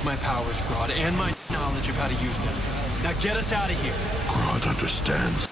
have my powers, Grodd, and my knowledge of how to use them. Now get us out of here. Grodd understands.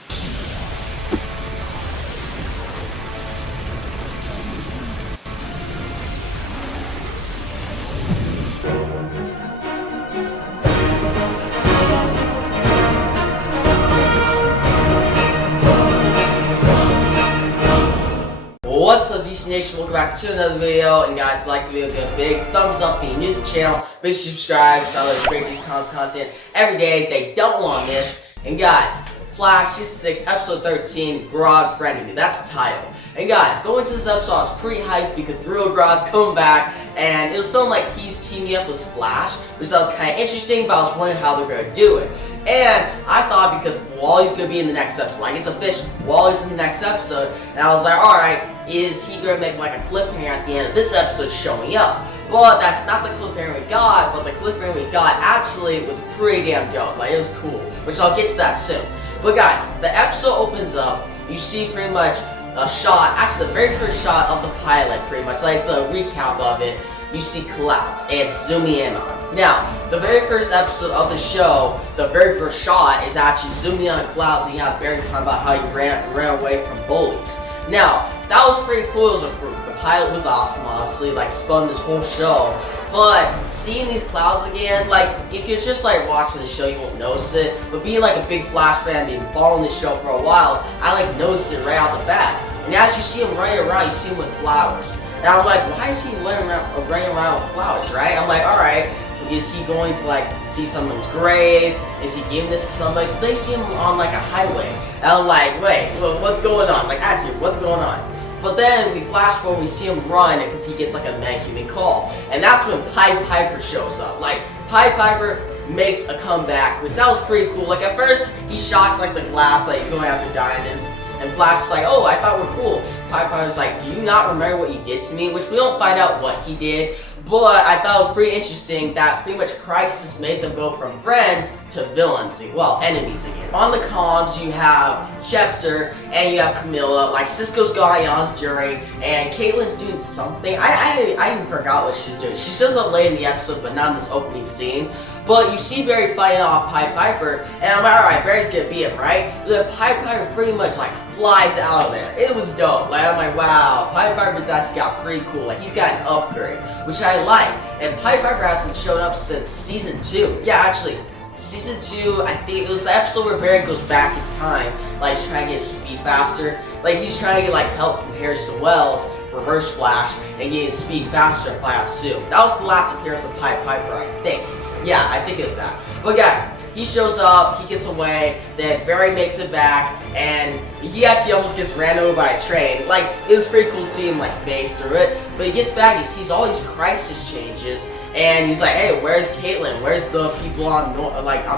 What's up, DC Nation? Welcome back to another video. And guys, if you like the video, give a big thumbs up. Being new to the channel, make sure you subscribe. So I love great DC Comics content every day. They don't want to miss. And guys, Flash Season 6, Episode 13, Grodd Friending Me. That's the title. And guys, going into this episode, I was pretty hyped because real Grodd's coming back, and it was something like he's teaming up with Flash, which I was kind of interesting, but I was wondering how they're going to do it. And I thought because Wally's going to be in the next episode, like it's official, Wally's in the next episode, and I was like, alright, is he going to make like a cliffhanger at the end of this episode showing up? But that's not the cliffhanger we got, but the cliffhanger we got actually was pretty damn dope, like it was cool, which I'll get to that soon. But guys, the episode opens up, you see pretty much a shot, actually the very first shot of the pilot pretty much, like it's a recap of it. You see clouds, and it's zooming in on. Now, the very first episode of the show, the very first shot is actually zooming on clouds, and you have Barry talking about how he ran away from bullies. Now, that was pretty cool. It was the pilot was awesome, obviously, like spun this whole show. But seeing these clouds again, like if you're just like watching the show, you won't notice it. But being like a big Flash fan, being following this show for a while, I like noticed it right out the bat. And as you see him running around, you see him with flowers. And I'm like, why is he running around with flowers, right? I'm like, alright, is he going to like see someone's grave? Is he giving this to somebody? They see him on like a highway. And I'm like, wait, what's going on? Like actually, what's going on? But then we flash forward, we see him run because he gets like a meta-human call. And that's when Pied Piper shows up. Like, Pied Piper makes a comeback, which that was pretty cool. Like at first, he shocks like the glass, like he's going after diamonds. And Flash is like, oh, I thought we're cool. Pied Piper's like, do you not remember what you did to me? Which we don't find out what he did. But I thought it was pretty interesting that pretty much Crisis made them go from friends to villains, well, enemies again. On the comms, you have Chester and you have Camilla. Like Cisco's got Yon's jury, and Caitlin's doing something. I even forgot what she's doing. She shows up late in the episode, but not in this opening scene. But you see Barry fighting off Pied Piper, and I'm like, alright, Barry's gonna beat him, right? But then Pied Piper pretty much like flies out of there. It was dope. Like I'm like, wow, Pied Piper's actually got pretty cool. Like he's got an upgrade, which I like. And Pied Piper hasn't showed up since season 2. Yeah, actually, season 2, I think it was the episode where Barry goes back in time, like he's trying to get his speed faster. Like he's trying to get like help from Harrison Wells, Reverse Flash, and get his speed faster to fly off Zoom. That was the last appearance of Pied Piper, I think. Yeah, I think it was that. But guys, he shows up, he gets away, then Barry makes it back, and he actually almost gets ran over by a train. Like, it was pretty cool to see him like phase through it. But he gets back, he sees all these Crisis changes, and he's like, hey, where's Caitlin? Where's the people I'm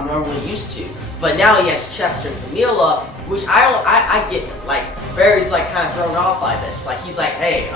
normally used to? But now he has Chester and Camilla, which I get it. Like, Barry's like kind of thrown off by this. Like, he's like, hey,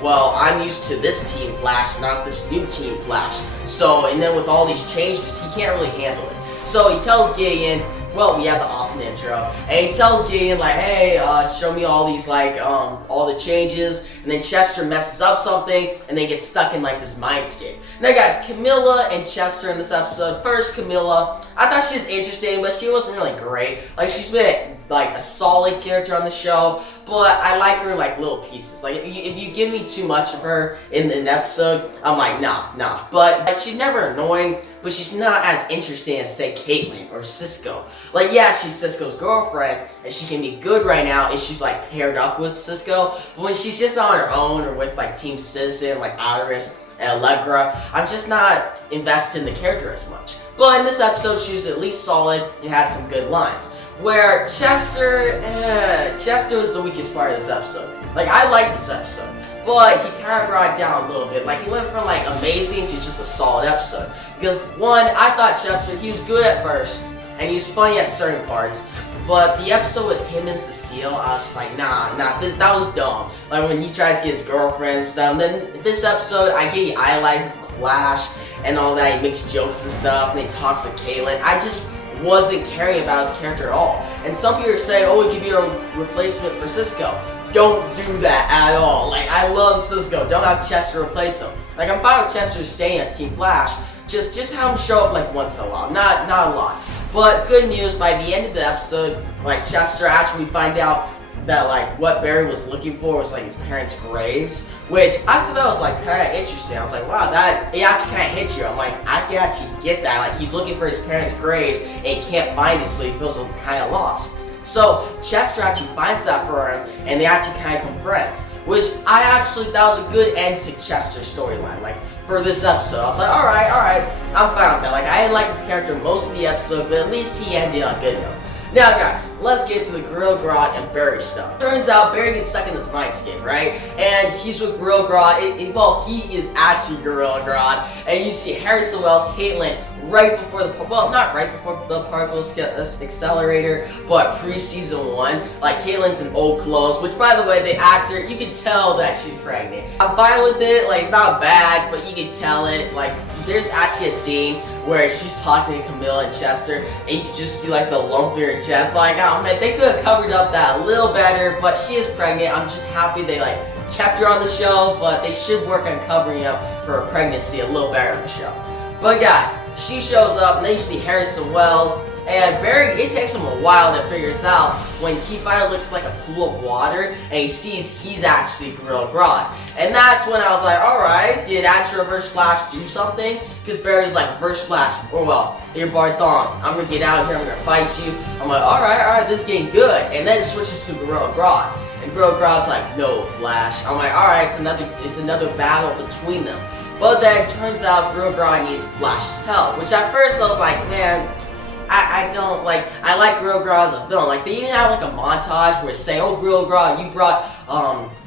well, I'm used to this Team Flash, not this new Team Flash. So, and then with all these changes, he can't really handle it. So he tells Gideon, well, we have the awesome intro, and he tells Gideon like, hey, show me all these like, all the changes, and then Chester messes up something, and they get stuck in like this mindscape. Now guys, Camilla and Chester in this episode. First, Camilla, I thought she was interesting, but she wasn't really great. Like, she's been like a solid character on the show, but I like her in like little pieces. Like if you give me too much of her in an episode, I'm like, nah. But like, she's never annoying, but she's not as interesting as say Caitlin or Cisco. Like yeah, she's Cisco's girlfriend, and she can be good right now if she's like paired up with Cisco. But when she's just on her own or with like Team Citizen, like Iris and Allegra, I'm just not invested in the character as much. But in this episode, she was at least solid and had some good lines. Where Chester was the weakest part of this episode. Like, I like this episode, but he kind of brought it down a little bit. Like, he went from, like, amazing to just a solid episode. Because, one, I thought Chester, he was good at first, and he was funny at certain parts. But the episode with him and Cecile, I was just like, nah, that was dumb. Like, when he tries to get his girlfriend and stuff. And then this episode, I get he idolizes the Flash and all that. He makes jokes and stuff, and he talks to Caitlin. I just wasn't caring about his character at all. And some people are saying, oh, it could be a replacement for Cisco. Don't do that at all. Like, I love Cisco. Don't have Chester replace him. Like, I'm fine with Chester staying at Team Flash, Just have him show up like once in a while, not a lot. But good news, by the end of the episode, like Chester actually find out that like what Barry was looking for was like his parents' graves, which I thought that was like kind of interesting. I was like, wow, that it actually kind of hits you. I'm like, I can actually get that. Like he's looking for his parents' graves and he can't find it, so he feels kind of lost. So Chester actually finds that for him, and they actually kind of become friends, which I actually thought was a good end to Chester's storyline. Like for this episode, I was like, all right, I'm fine with that. Like I didn't like his character most of the episode, but at least he ended on a good note. Now guys, let's get to the Gorilla Grodd and Barry stuff. Turns out Barry gets stuck in this mindscape, right? And he's with Gorilla Grodd. Well, he is actually Gorilla Grodd. And you see Harrison Wells, Caitlin, right before the, well, not right before the particle accelerator, but pre-season 1. Like, Caitlin's in old clothes, which, by the way, the actor, you can tell that she's pregnant. I'm fine with it. Like, it's not bad, but you can tell it. Like, there's actually a scene where she's talking to Camilla and Chester, and you can just see, like, the lump in her chest. Like, oh, man, they could have covered up that a little better, but she is pregnant. I'm just happy they, like, kept her on the show, but they should work on covering up her pregnancy a little better on the show. But guys, she shows up, and then you see Harrison Wells, and Barry, it takes him a while to figure this out when he finally looks like a pool of water, and he sees he's actually Gorilla Grodd. And that's when I was like, alright, did actual Reverse Flash do something? Because Barry's like, Reverse Flash, or well, Earbard Thong, I'm gonna get out of here, I'm gonna fight you. I'm like, alright, this is getting good. And then it switches to Gorilla Grodd. And Gorilla Grodd's like, no, Flash. I'm like, alright, it's another battle between them. But then it turns out Gorilla Grodd needs Flash's help, which at first I was like, man, I don't like, I like Gorilla Grodd as a villain. Like, they even have like a montage where it's saying, oh, Gorilla Grodd, you brought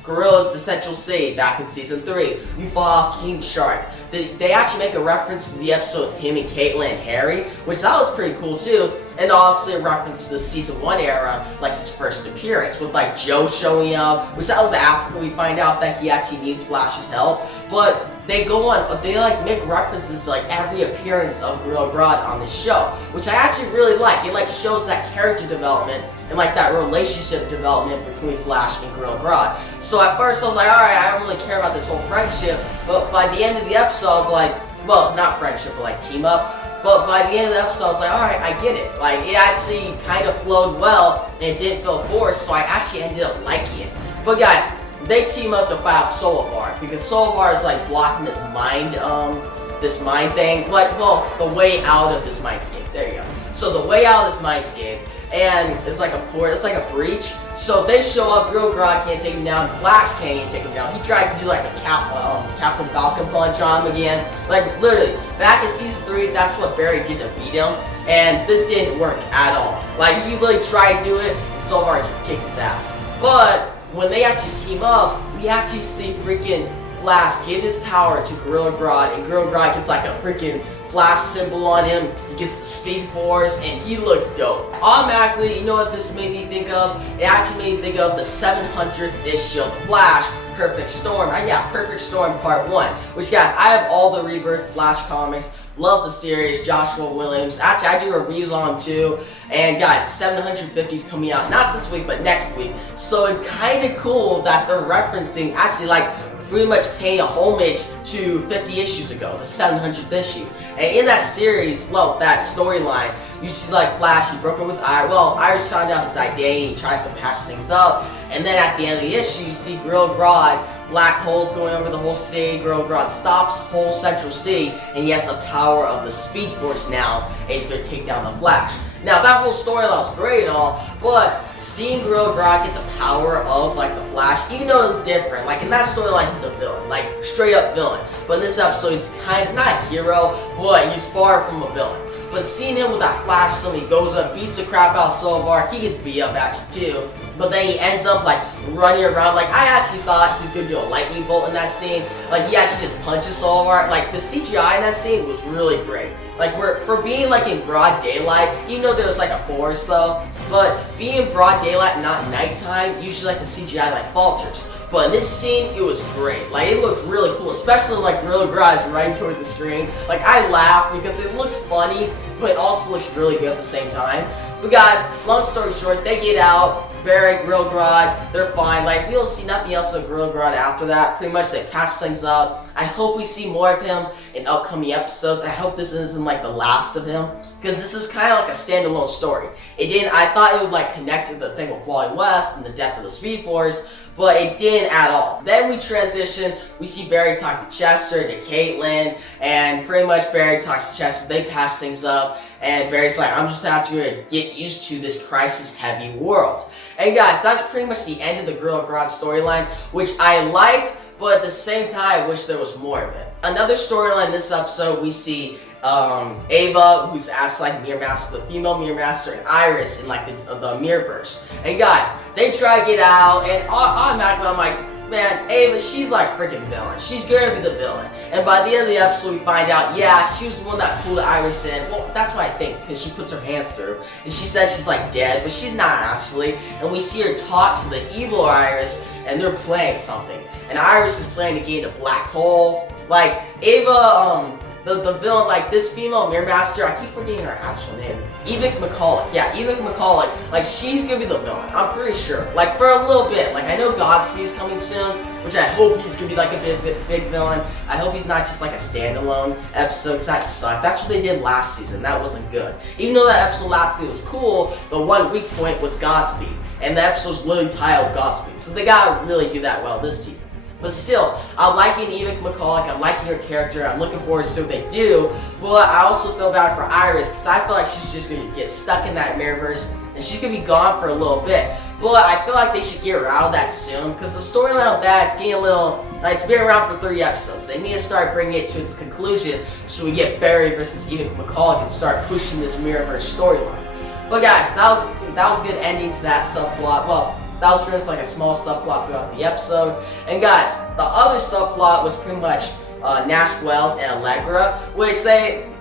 gorillas to Central City back in season 3. You fought off King Shark. They actually make a reference to the episode with him and Caitlin and Harry, which that was pretty cool too. And obviously a reference to the season 1 era, like his first appearance, with like Joe showing up, which that was after we find out that he actually needs Flash's help. But they go on, they like make references to like every appearance of Gorilla Grodd on this show, which I actually really like. It like shows that character development and like that relationship development between Flash and Gorilla Grodd. So at first I was like, alright, I don't really care about this whole friendship, but by the end of the episode I was like, well, not friendship, but like team up. But by the end of the episode I was like, alright, I get it. Like, it actually kind of flowed well and it didn't feel forced, so I actually ended up liking it. But guys, they team up to fight Solovar, because Solovar is like blocking this mind thing, like, well, the way out of this mindscape. There you go. So the way out of this mindscape, and it's like a port, it's like a breach. So they show up, Gorilla Grodd can't take him down, Flash can't even take him down. He tries to do like a Captain Falcon punch on him again. Like, literally, back in season 3, that's what Barry did to beat him, and this didn't work at all. Like, he really tried to do it, and Solovar just kicked his ass. But when they actually team up, we actually see freaking Flash give his power to Gorilla Grodd, and Gorilla Grodd gets like a freaking Flash symbol on him, he gets the Speed Force, and he looks dope. Automatically, you know what this made me think of? It actually made me think of the 700th issue of Flash, Perfect Storm. Perfect Storm Part 1. Which, guys, I have all the Rebirth Flash comics. Love the series, Joshua Williams. Actually, I do reviews on them too. And guys, 750 is coming out, not this week, but next week. So it's kind of cool that they're referencing, actually, like, pretty much paying a homage to 50 issues ago, the 700th issue. And in that series, well, that storyline, you see like Flash, he broke up with Iris. Well, Iris found out his identity, he tries to patch things up. And then at the end of the issue, you see Gorilla Grodd, black holes going over the whole city. Gorilla Grodd stops whole Central City, and he has the power of the Speed Force now, and he's going to take down the Flash. Now, that whole storyline was great and all, but seeing Gorilla Grodd get the power of, like, the Flash, even though it was different, like, in that storyline, he's a villain, like, straight up villain. But in this episode, he's kind of, not a hero, but he's far from a villain. But seeing him with that Flash, so he goes up, beats the crap out of Solovar, he gets beat up, actually, too. But then he ends up, like, running around. Like, I actually thought he was going to do a lightning bolt in that scene. Like, he actually just punches Solovar. Like, the CGI in that scene was really great. Like, for being, like, in broad daylight, even though there was, like, a forest, though, but being in broad daylight and not nighttime, usually, like, the CGI, like, falters. but in this scene, it was great. Like, it looked really cool, especially like real Grodd right toward the screen. Like, I laughed because it looks funny, but it also looks really good at the same time. But guys, long story short, they get out. Barry, Grill Grodd, they're fine. Like, we don't see nothing else of Grill Grodd after that. Pretty much they patch things up. I hope we see more of him in upcoming episodes. I hope this isn't like the last of him, because this is kind of like a standalone story. I thought it would like connect to the thing with Wally West and the death of the Speed Force, but it didn't at all. Then we transition, we see Barry talk to Chester, to Caitlin, and pretty much Barry talks to Chester, they patch things up, and Barry's like, I'm just have to get used to this crisis-heavy world. And guys, that's pretty much the end of the Grill Grodd storyline, which I liked, but at the same time, I wish there was more of it. Another storyline in this episode, we see Ava, who's acts like Mirror Master, the female Mirror Master, and Iris in like the Mirrorverse. And guys, they try to get out, and automatically I'm like, man, Ava, she's like freaking villain. She's gonna be the villain. And by the end of the episode, we find out, yeah, she was the one that pulled Iris in. Well, that's what I think, because she puts her hands through. And she said she's like dead, but she's not actually. And we see her talk to the evil Iris, and they're playing something. And Iris is playing to get in a black hole. Like, Ava, the villain, like this female Mirror Master, I keep forgetting her actual name. Eva McCulloch, yeah, Eva McCulloch, like she's gonna be the villain, I'm pretty sure. Like for a little bit, like I know Godspeed's coming soon, which I hope he's gonna be like a big villain. I hope he's not just like a standalone episode, because that sucked. That's what they did last season, that wasn't good. Even though that episode last season was cool, the one weak point was Godspeed. And the episode's literally titled Godspeed, so they gotta really do that well this season. But still, I'm liking Eva McCulloch, I'm liking her character, I'm looking forward to see what they do, but I also feel bad for Iris, because I feel like she's just going to get stuck in that Mirrorverse, and she's going to be gone for a little bit. But I feel like they should get her out of that soon, because the storyline of that, it's getting a little, like, it's been around for 3 episodes. They need to start bringing it to its conclusion, so we get Barry versus Eva McCulloch and start pushing this Mirrorverse storyline. But guys, that was a good ending to that subplot. Well, that was pretty much like a small subplot throughout the episode. And guys, the other subplot was pretty much Nash Wells and Allegra, which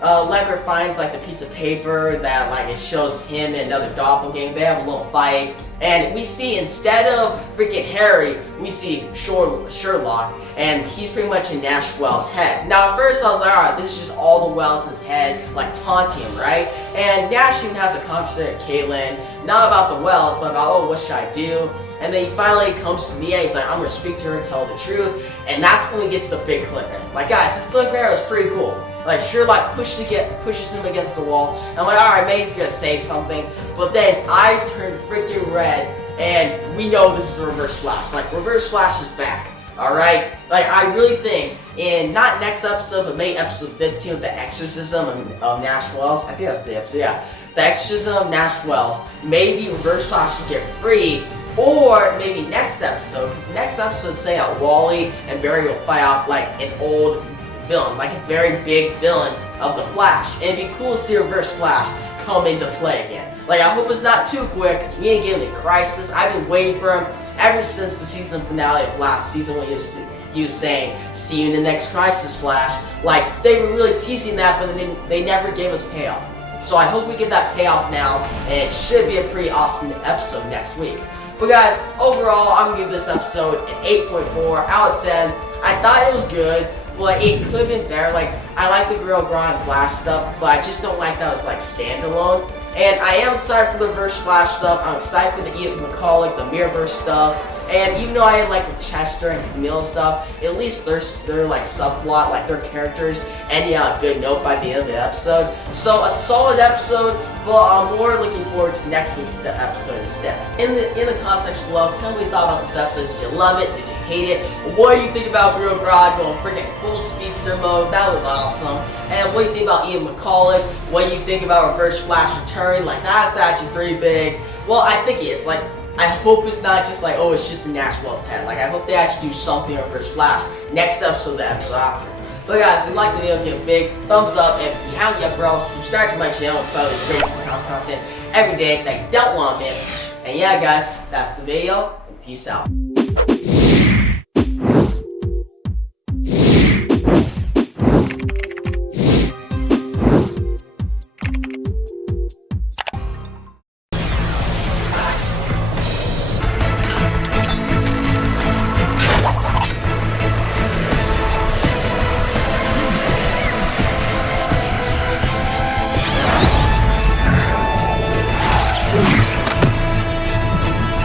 Allegra finds like the piece of paper that like it shows him and another doppelganger. They have a little fight, and we see instead of freaking Harry, we see Sherlock, and he's pretty much in Nash Wells' head. Now at first I was like, alright, this is just all the Wells in his head, like taunting him, right? And Nash even has a conversation with Caitlin, not about the Wells, but about, oh, what should I do? And then he finally comes to me and he's like, I'm gonna speak to her and tell her the truth. And that's when we get to the big cliffhanger. Like guys, this cliffhanger is pretty cool. Like Sherlock pushes him against the wall. And I'm like, alright, maybe he's gonna say something. But then his eyes turn freaking red, and we know this is the Reverse Flash. Like Reverse Flash is back. Alright? Like I really think in not next episode, but maybe episode 15 with the exorcism of Nash Wells. I think that's the episode, yeah. The exorcism of Nash Wells. Maybe Reverse Flash should get free. Or maybe next episode, because next episode is saying that Wally and Barry will fight off like an old villain, like a very big villain of the Flash. And it'd be cool to see Reverse Flash come into play again. Like I hope it's not too quick, because we ain't getting a Crisis. I've been waiting for him ever since the season finale of last season when he was saying, see you in the next Crisis, Flash. Like they were really teasing that, but they never gave us payoff. So I hope we get that payoff now, and it should be a pretty awesome episode next week. But guys, overall, I'm gonna give this episode an 8.4 out of 10. I thought it was good, but it could have been better. Like, I like the Grill Grodd and Flash stuff, but I just don't like that it's like standalone. And I am excited for the Reverse Flash stuff. I'm excited for the Ian McCulloch, the Mirrorverse stuff. And even though I didn't like the Chester and Camille stuff, at least their like subplot, like their characters, ending on a good note by the end of the episode. So a solid episode, but I'm more looking forward to next week's episode instead. In the comment section below, tell me what you thought about this episode. Did you love it? Did you hate it? What do you think about Grill Grodd going freaking full speedster mode? That was awesome. And what do you think about Ian McCulloch? What do you think about Reverse Flash returning? Like that's actually pretty big. Well, I think it is. Like, I hope it's not just like, oh, it's just in Nash Wells' head. Like, I hope they actually do something on Reverse Flash next episode, the episode after. But guys, if you like the video, give it a big thumbs up. And if you haven't yet, bro, subscribe to my channel because I always bring this content every day that you don't want to miss. And yeah, guys, that's the video. And peace out.